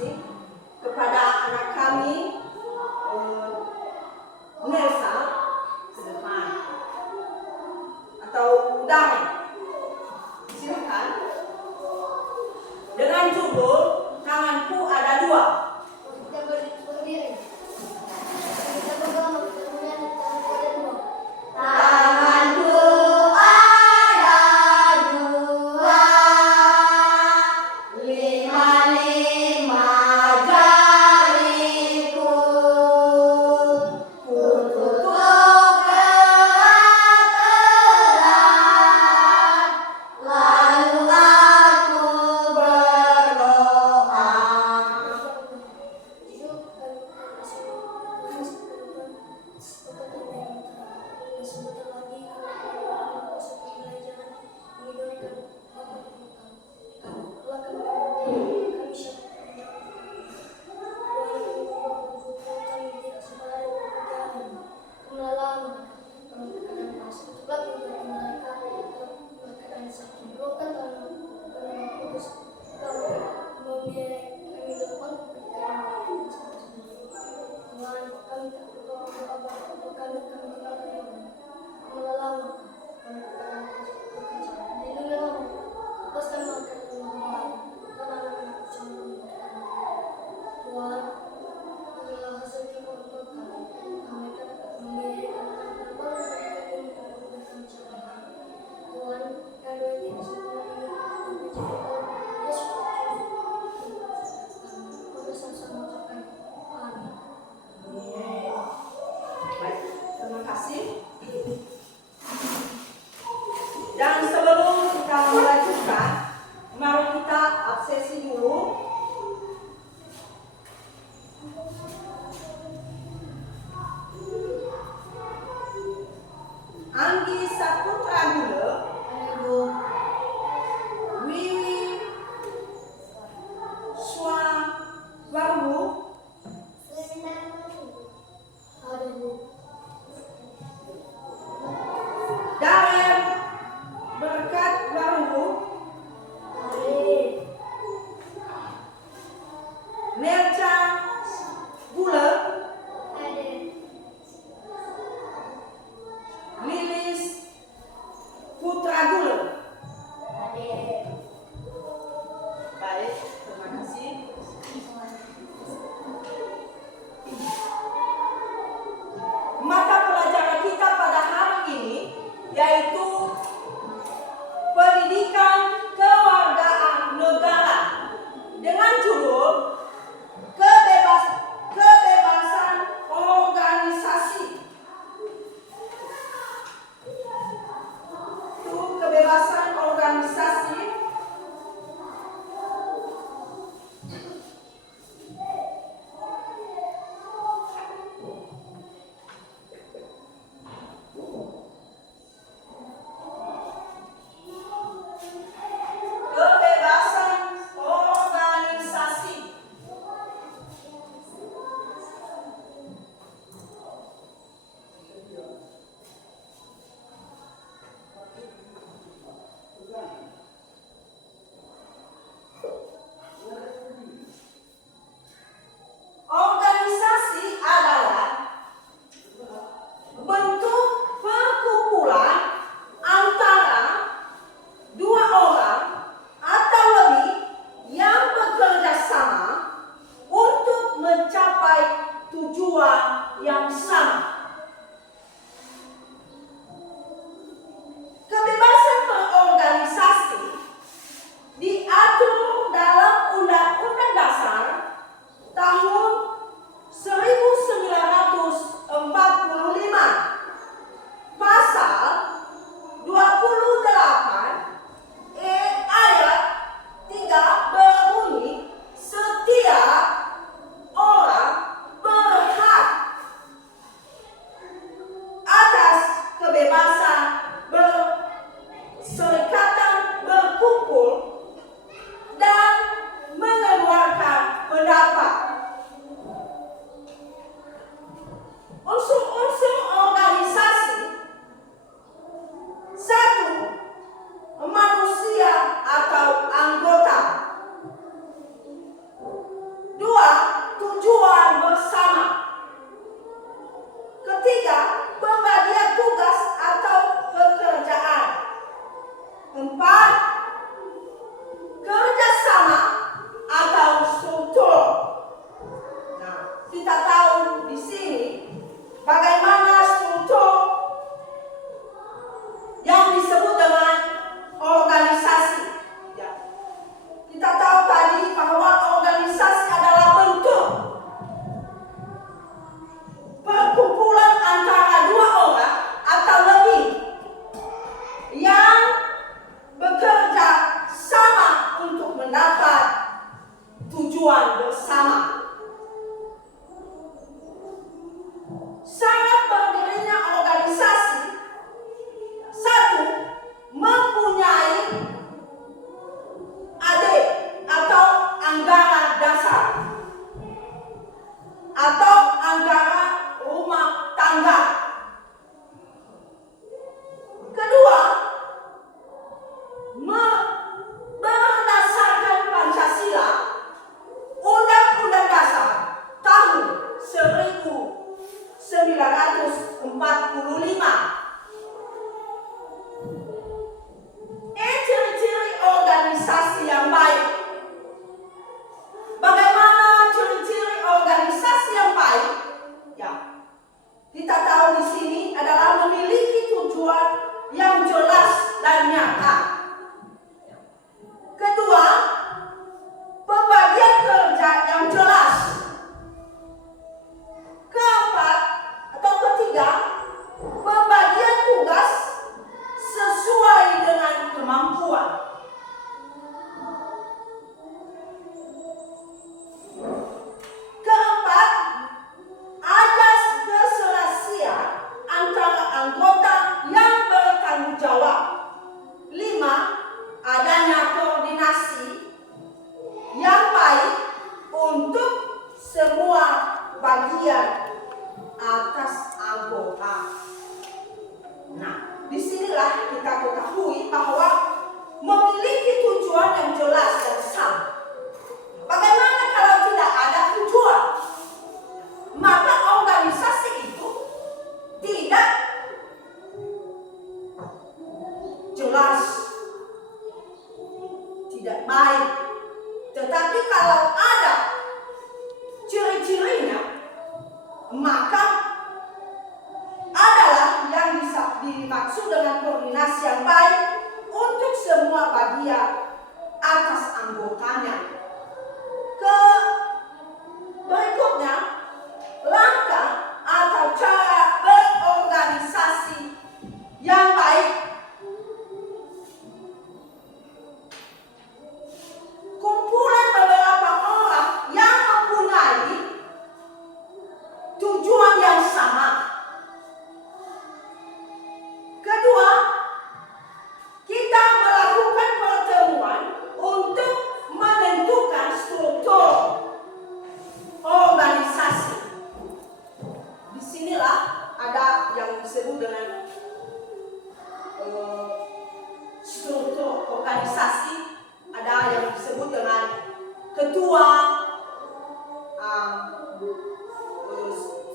kasih kepada anak kami Nelsa ke depan atau Damai. Silakan. Dengan judul Tanganku Ada Dua. Kita berdiri. Kita bergabung dengan tanganku ada dua. Tanganku ada dua, lima-lima jariku, ku tutup erat-erat, lalu aku berdoa. Baik, terima kasih. Dan sebelum kita melanjutkan, mari kita absesi dulu. Anggi Saputra Gule, Wiwi Swawarwu, tujuan bersama. Ketiga, pembagian tugas atau pekerjaan. Empat, kerjasama atau struktur. Nah, kita tahu di sini bagaimana struktur yang disebut dengan organisasi. Ya. Kita tahu tadi bahwa organisasi adalah bentuk perkumpulan antara dua orang atau lebih yang bekerja sama untuk mendapat tujuan bersama. Syarat berdirinya organisasi: satu, mempunyai AD atau anggaran dasar atau anggaran rumah tangga. Kedua, berdasarkan Pancasila, Undang-Undang Dasar tahun 1945. Ciri-ciri organisasi yang baik. Bagaimana ciri-ciri organisasi yang baik? Ya, kita tahu di sini adalah memiliki tujuan yang jelas dan nyata. Kedua, pembagian kerja yang jelas. Keempat atau ketiga, pembagian tugas sesuai dengan kemampuan. Keempat, azas keselasian antara anggota yang bertanggung jawab. 5, adanya koordinasi yang baik untuk semua bagian atas anggota. Nah, disinilah kita ketahui bahwa memiliki tujuan yang jelas dan sama. Bagaimana kalau tidak ada tujuan? Maka organisasi itu tidak jelas, tidak baik. Tetapi kalau ada ciri-cirinya, maka adalah yang bisa dimaksud dengan koordinasi yang baik untuk semua bagian atas anggotanya. Berikutnya, langkah atau cara berorganisasi yang baik. Kumpulan beberapa orang yang mempunyai tujuan yang sama. Kedua, kita melakukan pertemuan untuk menentukan struktur organisasi. Disinilah ada yang disebut dengan struktur organisasi, ada yang disebut dengan ketua,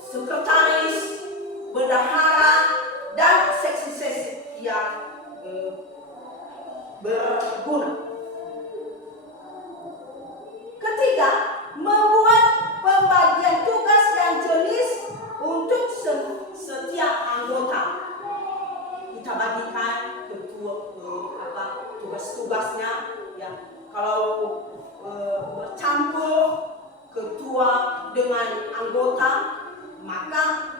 sekretaris, bendahara, dan seksi-seksi yang berguna. Ketiga, membuat pembagian tugas yang jelas untuk setiap anggota. Kita bagikan tugas-tugasnya. Ya, kalau bercampur ketua dengan anggota, maka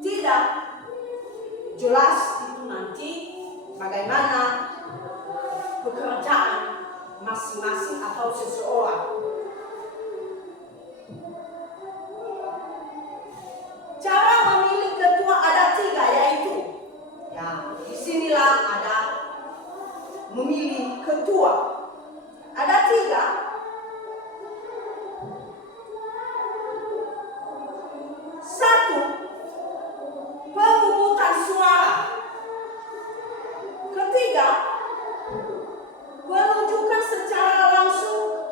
tidak jelas itu nanti bagaimana pekerjaan masing-masing atau seseorang. Cara memilih ketua ada 3, yaitu disinilah ada memilih ketua. Ada 3. Satu, pemungutan suara. Ketiga, penunjukan secara langsung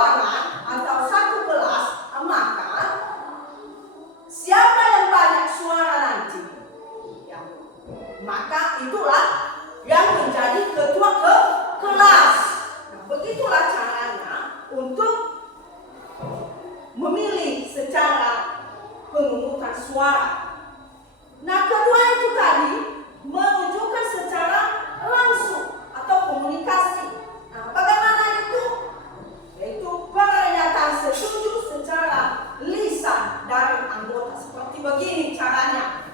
ruangan atau satu kelas, maka siapa yang banyak suara nanti, ya, maka itulah yang menjadi ketua kelas. Nah, begitulah caranya untuk memilih secara pemungutan suara. Nah, kedua itu tadi menunjukkan secara langsung atau komunikasi. Nah, bagaimana itu? Yaitu pernyataan setuju secara lisan dari anggota. Seperti begini caranya.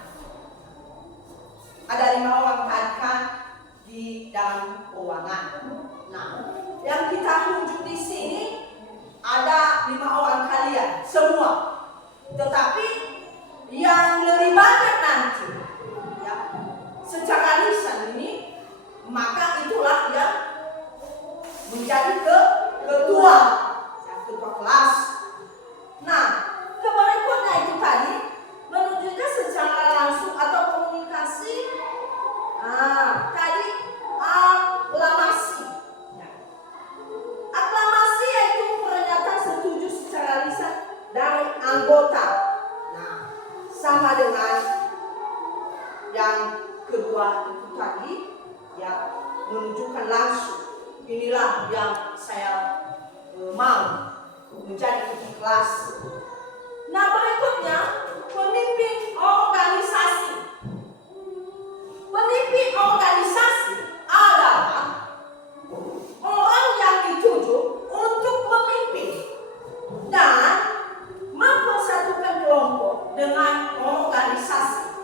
Ada 5 orang kan di dalam ruangan. Nah, yang kita tunjuk di sini ada 5 orang kalian semua. Tetapi yang lebih banyak nanti, ya, secara lisan ini, maka itulah yang menjadi ketua, ya, ketua kelas. Nah, keberikutnya itu tadi menunjukkan secara langsung atau komunikasi. Nah, tadi aklamasi. Ya. Aklamasi yaitu pernyataan setuju secara lisan dari anggota. Nah, sama dengan yang kedua itu tadi, ya, menunjukkan langsung. Inilah yang saya mau menjadi ketua kelas. Nah, berikutnya pemimpin organisasi. Pemimpin organisasi adalah orang yang dituju untuk memimpin dan mempersatukan kelompok dengan organisasi.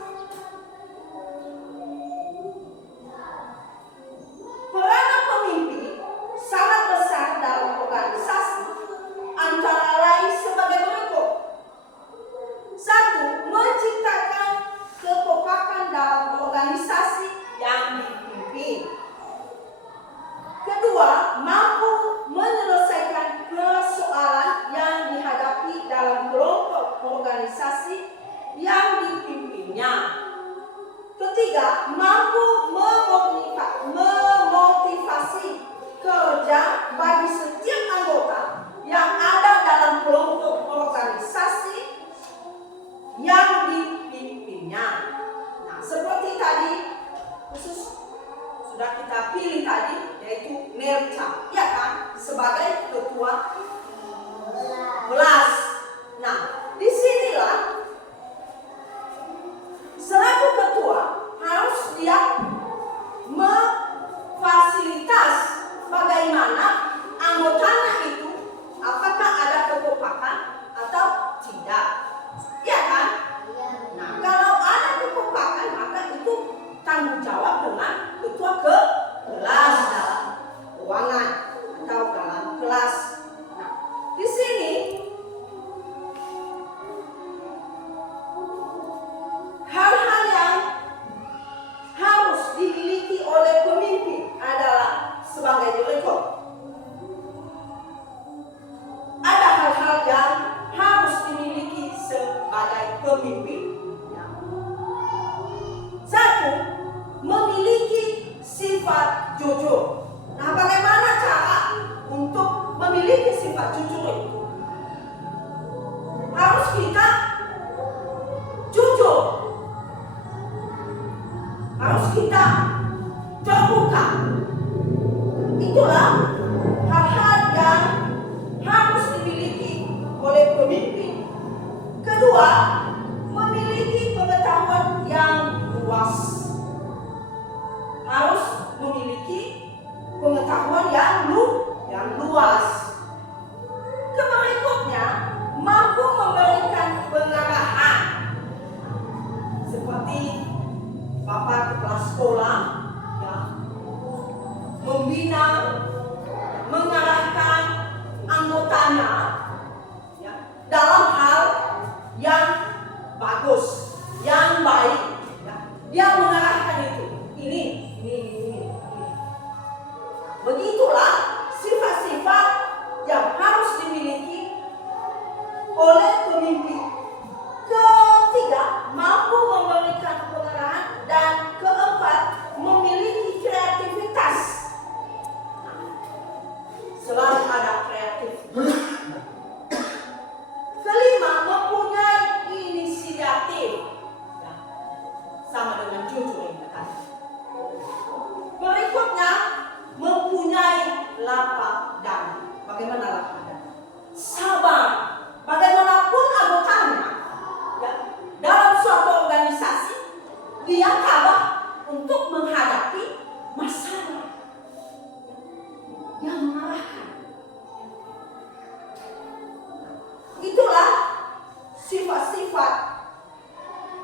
Peranan pemimpin sangat besar dalam organisasi, antara lain sebagai berikut. 1. Menciptakan kekompakan dalam organisasi yang dipimpin. Kedua, mampu menyelesaikan persoalan yang dihadapi dalam kelompok organisasi yang dipimpinnya. Ketiga, mampu memotivasi kerja bagi setiap anggota yang ada dalam kelompok organisasi yang dipimpinnya. Nah, seperti tadi khusus sudah kita pilih tadi, yaitu Nerca, ya kan, sebagai ketua kelas. Nah, disinilah selaku ketua harus dia memfasilitas bagaimana anggotanya itu apakah ada kekompakan atau tidak, ya kan? Nah, kalau ada kekompakan maka itu tanggung jawab dengan ketua kelas dalam ruangan atau dalam kelas. Nah, di sini hal-hal yang harus dimiliki oleh pemimpin adalah sebagai berikut. Ada hal-hal yang harus dimiliki sebagai pemimpin. Ya. 1. Memiliki sifat jujur. Nah, bagaimana cara untuk memiliki sifat jujur itu? Harus kita jujur. Harus kita terbuka. Itulah hal-hal yang harus dimiliki oleh pemimpin. Kedua, memiliki pengetahuan yang luas. Harus memiliki pengetahuan yang luas. Berikutnya, mampu memberikan pengarahan seperti Bapak kepala sekolah, ya, membina, mengarahkan anggotanya, ya, dalam hal yang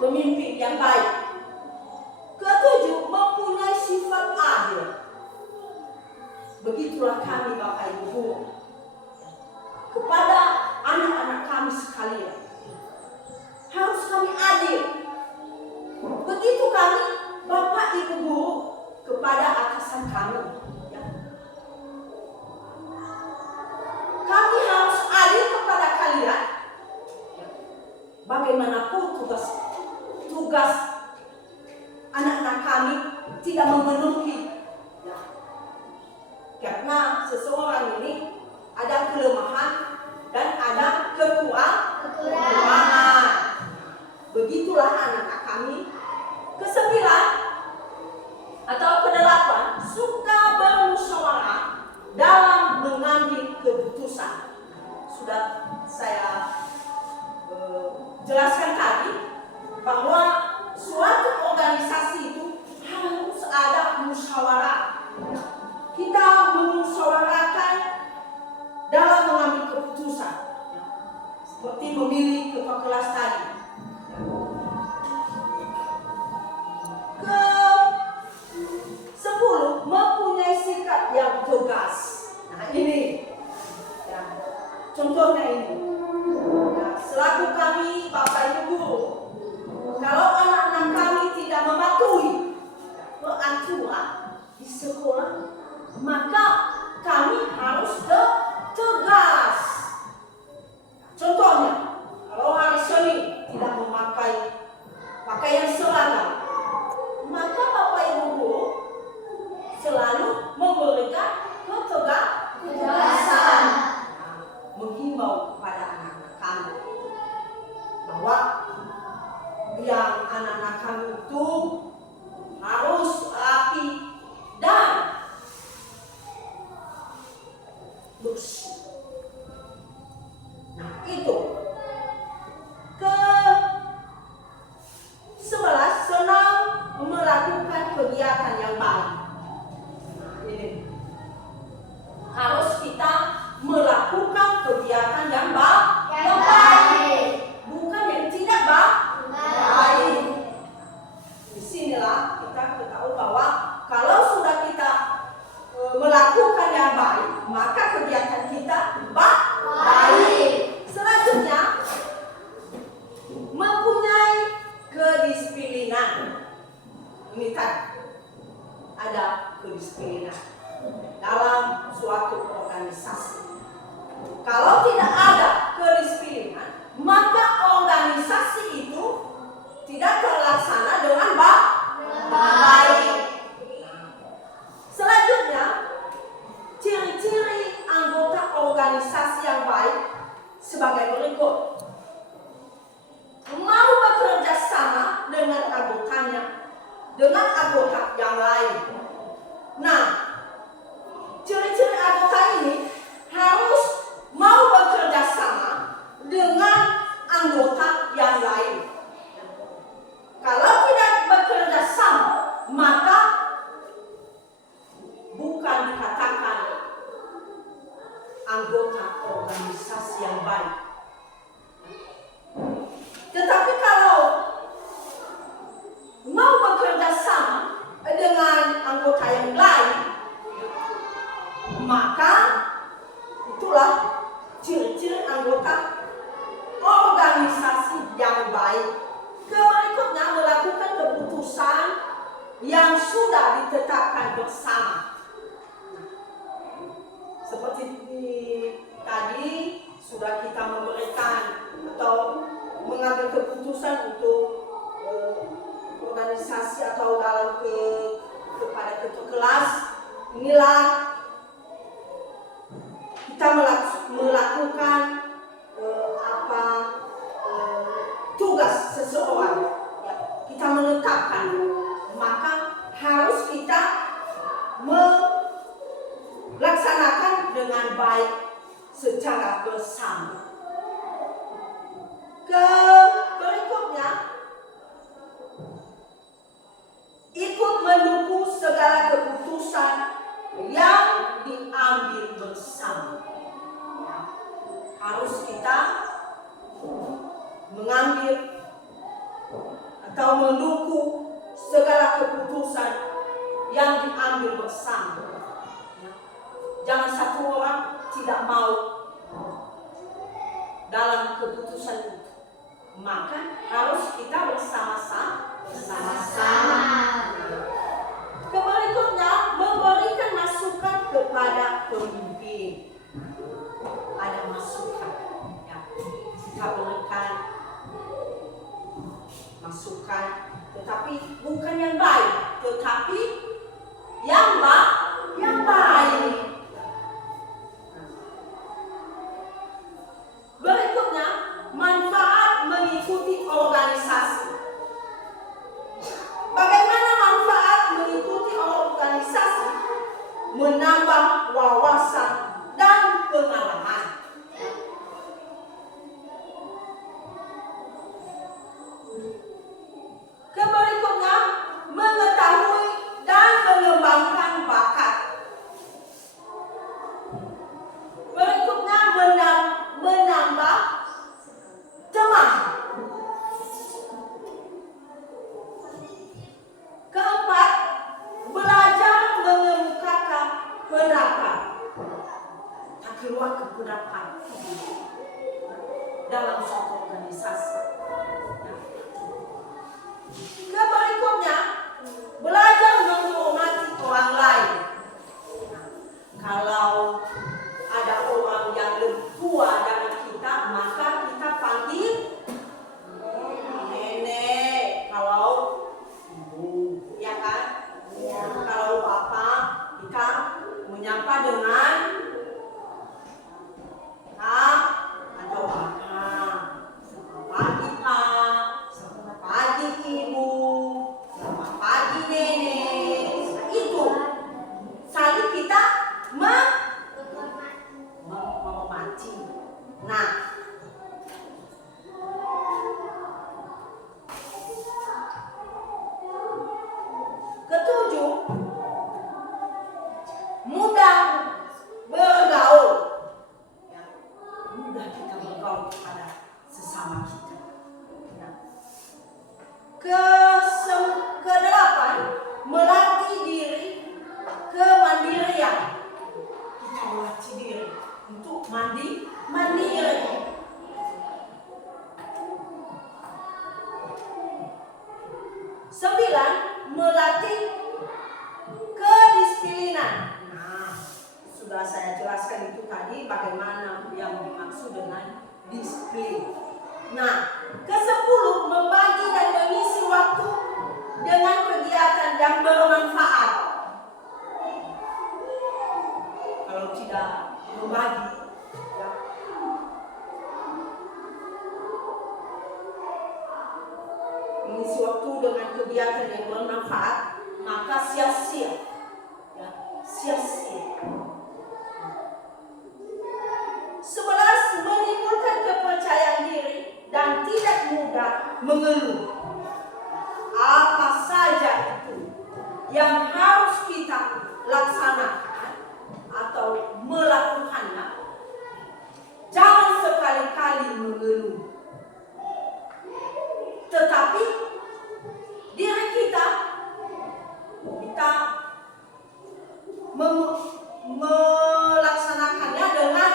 pemimpin yang baik. Ketujuh, mempunyai sifat adil. Begitulah kami Bapak Ibu Guru kepada anak-anak kami sekalian. Harus kami adil. Begitu kami Bapak Ibu Guru kepada atasan kami. Ya. Kami harus adil kepada kalian. Bagaimanapun tugas anak-anak kami tidak memenuhi. Ya. Karena seseorang ini ada kelemahan dan ada kekurangan. Begitulah anak-anak kami. Kesembilan atau kedelapan, suka bermusyawarah dalam mengambil keputusan. Sudah saya jelaskan tadi bahwa suatu organisasi itu harus ada musyawarah. Kita memusyawarahkan dalam mengambil keputusan, seperti memilih ketua kelas tadi. Ke-10, mempunyai sikap yang tegas. Nah ini, ya, contohnya ini. Nah, selaku kami Bapak Ibu Guru, kalau anak-anak kami tidak mematuhi peraturan di sekolah, maka kami harus tegas. Contohnya, kalau hari Senin tidak memakai pakaian seragam, maka Bapak Ibu Guru selalu memberikan ketegasan, menghimbau kepada anak-anak kami bahwa yang anak-anak kami itu harus rapi dan bersih. Nah itu. Ke-11, senang melakukan kegiatan yang baik. Nah ini harus kita melakukan kegiatan yang baik, bukan yang tidak baik. Disinilah kita ketahui bahwa kalau sudah kita melakukan yang baik, maka kegiatan kita baik. Selanjutnya, mempunyai kedisiplinan. Ini kan ada kedisiplinan dalam suatu organisasi. Kalau tidak ada kedisiplinan, maka organisasi itu tidak terlaksana dengan baik. Selanjutnya, ciri-ciri anggota organisasi yang baik sebagai berikut. Mau bekerja sama dengan anggotanya, dengan anggota yang lain. Nah, ciri-ciri anggota ini harus mau bekerja sama dengan anggota yang lain. Kalau tidak bekerja sama, maka bukan dikatakan anggota organisasi yang baik. Tetapi kalau mau bekerja sama dengan anggota yang lain, maka itulah ciri-ciri anggota organisasi yang baik. Berikutnya, melakukan keputusan yang sudah ditetapkan bersama. Seperti tadi sudah kita memberikan atau mengambil keputusan untuk organisasi atau dalam kepada ketua kelas. Inilah kita melakukan tugas seseorang, ya, kita menetapkan, maka harus kita melaksanakan dengan baik secara bersama. Berikutnya, ikut mendukung segala keputusan yang diambil bersama. Harus kita mengambil atau mendukung segala keputusan yang diambil bersama. Ya. Jangan satu orang tidak mau dalam keputusan itu, maka harus kita bersama-sama. Berikutnya, memberikan masukan kepada pemimpin. Ada masukan, ya. Kita berikan masukan, tetapi bukan yang baik, tetapi yang baik. Berikutnya, manfaat mengikuti organisasi. Bagaimana manfaat mengikuti organisasi? Menambah wawasan dan pengalaman. Berikutnya, mengetahui dan mengembangkan bakat. Berikutnya, menambah teman. Keempat, belajar mengemukakan pendapat. Tak keluar ke pendapat dalam suatu organisasi. Berikutnya, belajar menghormati orang lain. Kalau ada orang yang lebih tua dari kita, maka kita panggil nenek. Kalau ibu, ya kan? Ya. Kalau bapak, kita menyapa dengan Kak atau Kakak. Selamat pagi Pak, selamat pagi Ibu, selamat pagi Nenek. Itu saling kita menghormati. Nah, ketujuh, mudah bergaul. Ya, mudah kita bergaul kepada sesama kita. Ya. Kedelapan, melatih diri kemandirian. Kita melatih diri untuk mandiri. Sembilan, melatih kedisiplinan. Nah, sudah saya jelaskan itu tadi bagaimana yang dimaksud dengan disiplin. Nah, ke-10, membagi dan mengisi waktu dengan kegiatan yang bermanfaat. Kalau tidak membagi, ya, mengisi waktu dengan kegiatan yang bermanfaat, maka sia-sia. Ya, sia-sia. 11, menimbulkan kepercayaan diri dan tidak mudah mengeluh. Apa saja itu yang harus kita laksanakan atau melakukannya, jangan sekali-kali mengeluh. Tetapi diri kita melaksanakannya dengan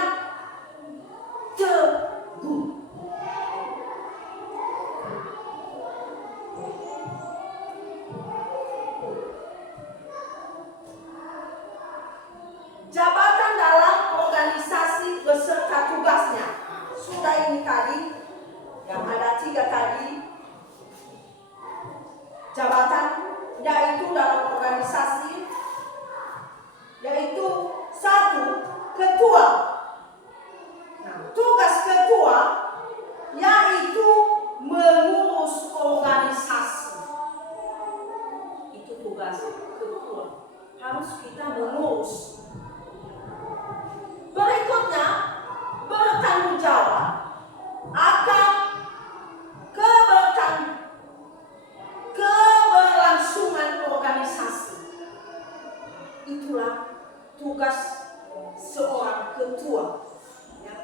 teguh. Jabatan dalam organisasi beserta tugasnya. Sudah ini tadi, yang ada 3 tadi. Jabatan yaitu dalam organisasi, yaitu 1, ketua. Nah, tugas ketua yaitu mengurus organisasi. Itu tugas ketua. Harus kita mengurus. Berikutnya, bertanggung jawab akan keberlangsungan organisasi. Itulah tugas seorang ketua. Ya.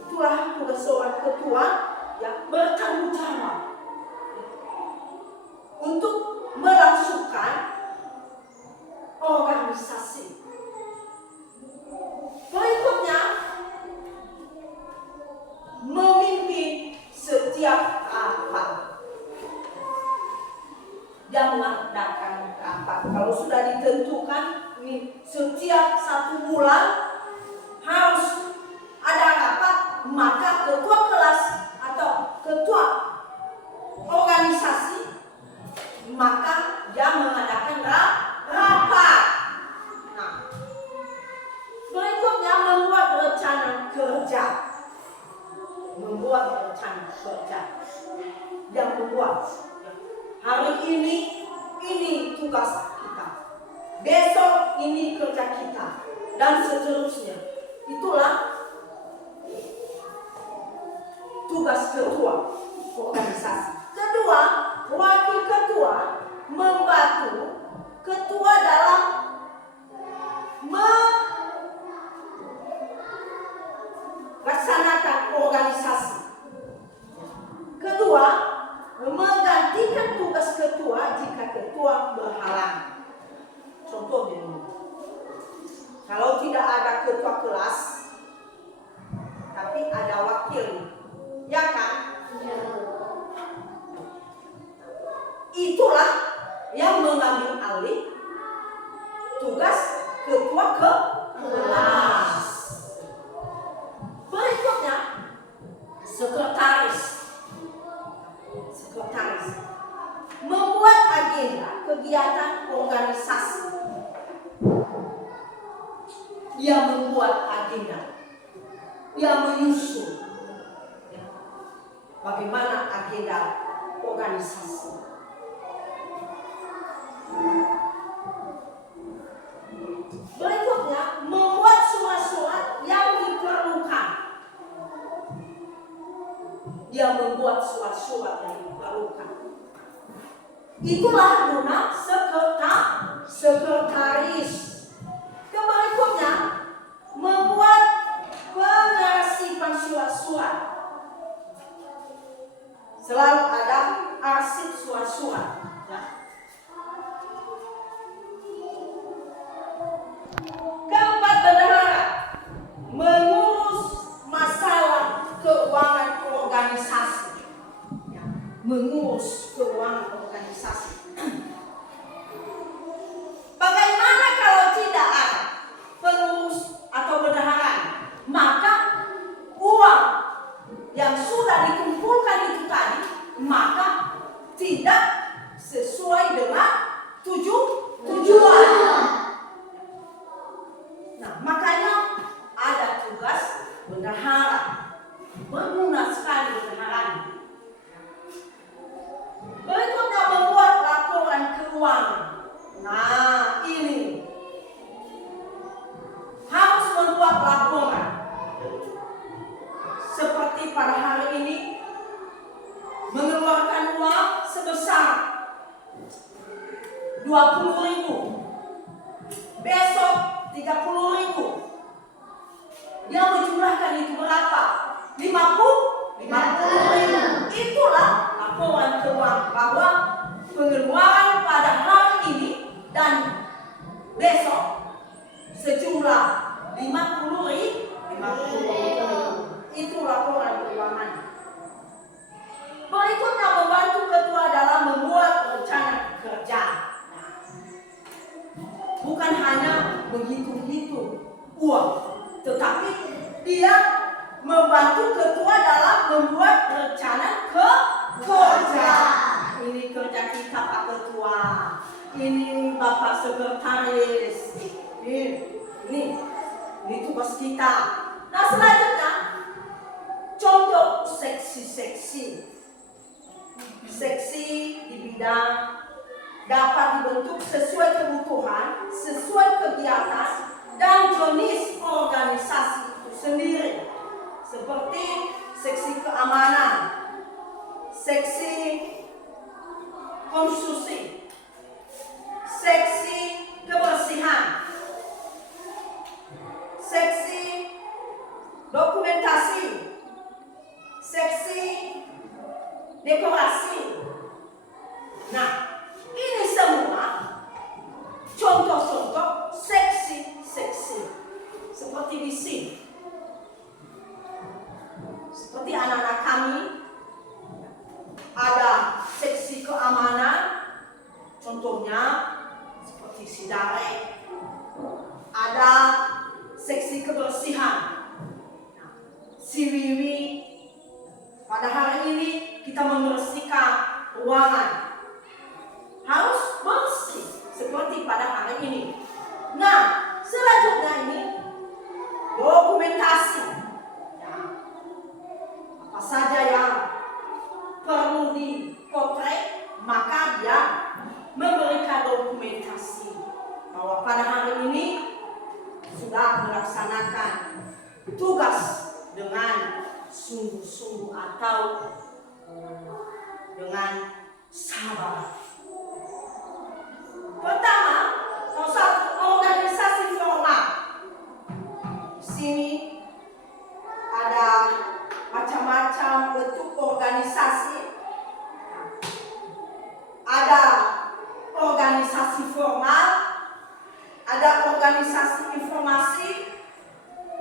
Itulah tugas seorang ketua, ya, bertanggung jawab. menentukan organisasi. Berikutnya, memimpin setiap rapat. Yang mengadakan rapat. Kalau sudah ditentukan setiap 1 bulan harus ada rapat, maka ketua kelas atau ketua organisasi maka dia mengadakan rapat. Nah, berikutnya membuat rencana kerja. Membuat rencana kerja. Yang membuat hari ini tugas kita. Besok ini kerja kita dan seterusnya. Itulah tugas ketua organisasi. Kedua, wakil ketua membantu ketua dalam melaksanakan organisasi. Kedua, menggantikan tugas ketua jika ketua berhalang. Contoh ini, kalau tidak ada ketua kelas, tapi ada wakil, ya kan? Itulah yang mengambil alih tugas ketua kelas. Berikutnya, sekretaris membuat agenda kegiatan organisasi. Dia membuat agenda, dia menyusun bagaimana agenda organisasi. Berikutnya, membuat surat-surat yang diperlukan. Dia membuat surat-surat yang diperlukan. Itulah guna sekretaris. Berikutnya, membuat pengarsipan surat-surat. Selalu ada arsip surat-surat. Ya. Keempat, bendahara mengurus masalah keuangan organisasi. Ya. Mengurus keuangan organisasi. Bagaimana kalau tidak ada pengurus atau bendahara? Maka uang yang sudah dikumpulkan itu tadi maka tidak sesuai dengan tujuan. Nah, makanya ada tugas bendahara. Berguna sekali bendahara. Berikutnya, membuat laporan keuangan. Nah, ini harus membuat laporan. Seperti pada hari ini mengeluarkan uang sebesar 20.000. Besok 30.000. Dia menjumlahkan itu berapa? 50.000. Itulah laporan keuangan bahwa pengeluaran pada hari ini dan besok sejumlah 50.000. Itu laporan keuangan. Berikutnya, membantu ketua dalam membuat rencana kerja. Bukan hanya menghitung-hitung uang, tetapi dia membantu ketua dalam membuat rencana kerja. Ini kerja kita Pak Ketua. Ini Bapak Sekretaris. Ini tugas kita. Nah, selanjutnya contoh seksi-seksi. Seksi di bidang dapat dibentuk sesuai kebutuhan, sesuai kegiatan dan jenis organisasi itu sendiri. Seperti seksi keamanan, seksi konstruksi, seksi kebersihan, seksi dokumentasi, seksi dekorasi. Nah, ini semua seperti di sini. Seperti anak-anak kami, ada seksi keamanan, contohnya seperti Sidare, ada seksi kebersihan. Nah, si Wiwi, pada hari ini kita membersihkan ruangan, harus bersih seperti pada hari ini. Nah, selanjutnya ini dokumentasi. Nah, apa saja yang perlu dipotret, maka dia memberikan dokumentasi bahwa pada hari ini sudah melaksanakan tugas dengan sungguh-sungguh atau dengan sabar. Pertama, satu organisasi formal. Di sini ada macam-macam bentuk organisasi. Ada organisasi formal, ada organisasi informasi,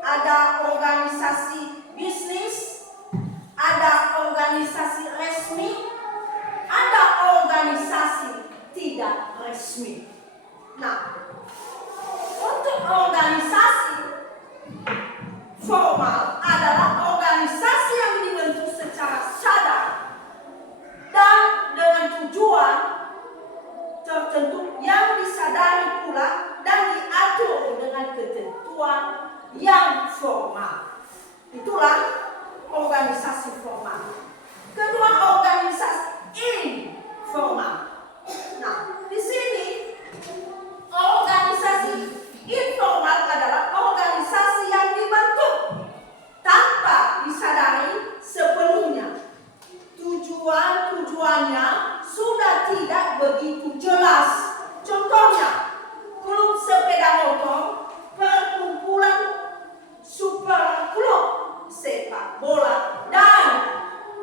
ada organisasi bisnis, ada organisasi resmi, ada organisasi tidak resmi. Nah, untuk organisasi formal adalah organisasi yang dibentuk secara sadar dan dengan tujuan tertentu yang disadari pula dan diatur dengan ketentuan yang formal. Itulah organisasi formal. Kedua, organisasi informal. Nah, di sini organisasi informal adalah organisasi yang dibentuk tanpa disadari sebelumnya. Tujuannya sudah tidak begitu jelas. Contohnya, klub sepeda motor, perkumpulan super klub sepak bola, dan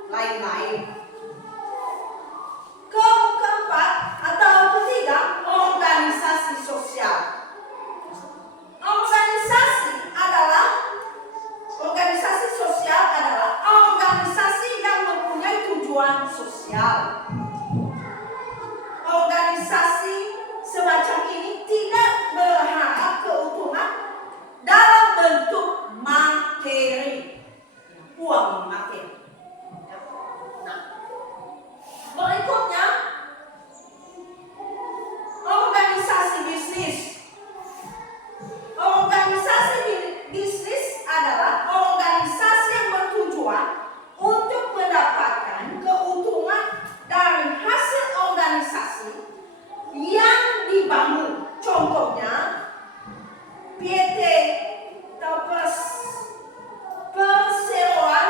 lain-lain. Keempat atau ketiga, organisasi sosial. Organisasi sosial adalah organisasi yang mempunyai tujuan sosial. Organisasi semacam ini tidak berharap keuntungan dalam bentuk materi, uang materi. Nah, berikutnya organisasi bisnis. Organisasi bisnis adalah organisasi yang bertujuan untuk mendapatkan keuntungan dari hasil organisasi yang dibangun. Contohnya PT atau perseroan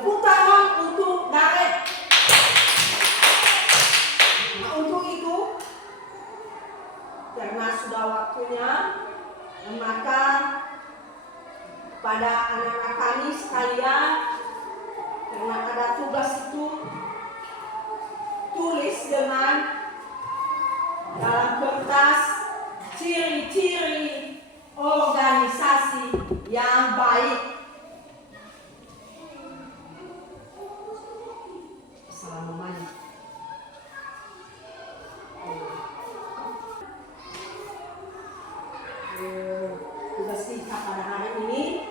Tepuk tangan untuk Gareth. Nah, untuk itu, karena sudah waktunya, maka pada anak-anak kami sekalian, karena ada tugas itu, tulis dengan dalam kertas ciri-ciri organisasi yang baik. Assalamualaikum. Tugas kita pada hari ini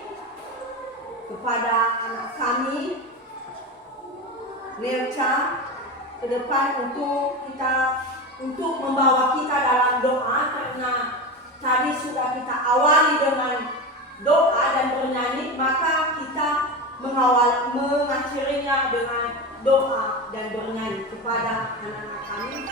kepada anak kami Nerca ke depan untuk membawa kita dalam doa, karena tadi sudah kita awali dengan doa dan bernyanyi, maka kita mengakhirinya dengan doa dan bernyanyi kepada anak-anak kami.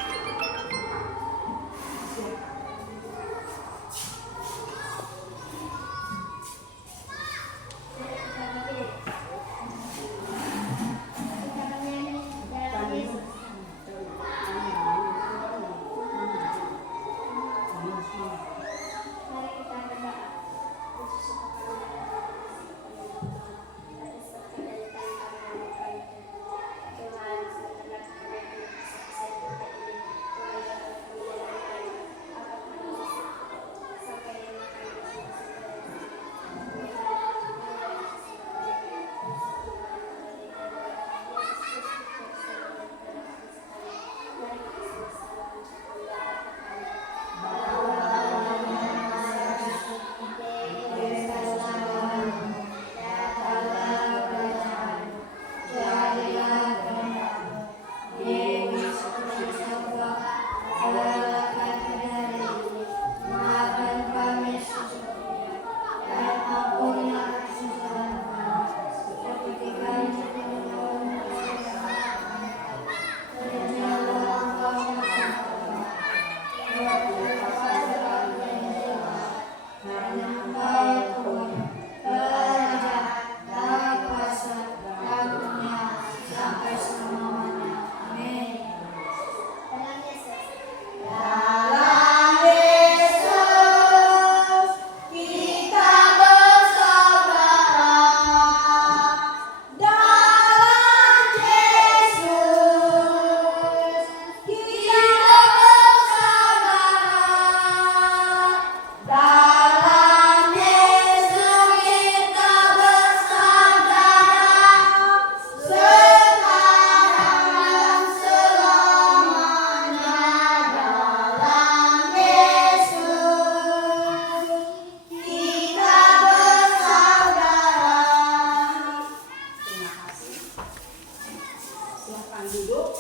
Duduk.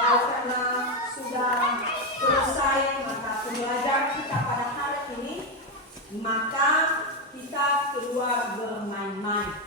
Baik, karena sudah selesai mata pembelajaran kita pada hari ini, maka kita keluar bermain-main.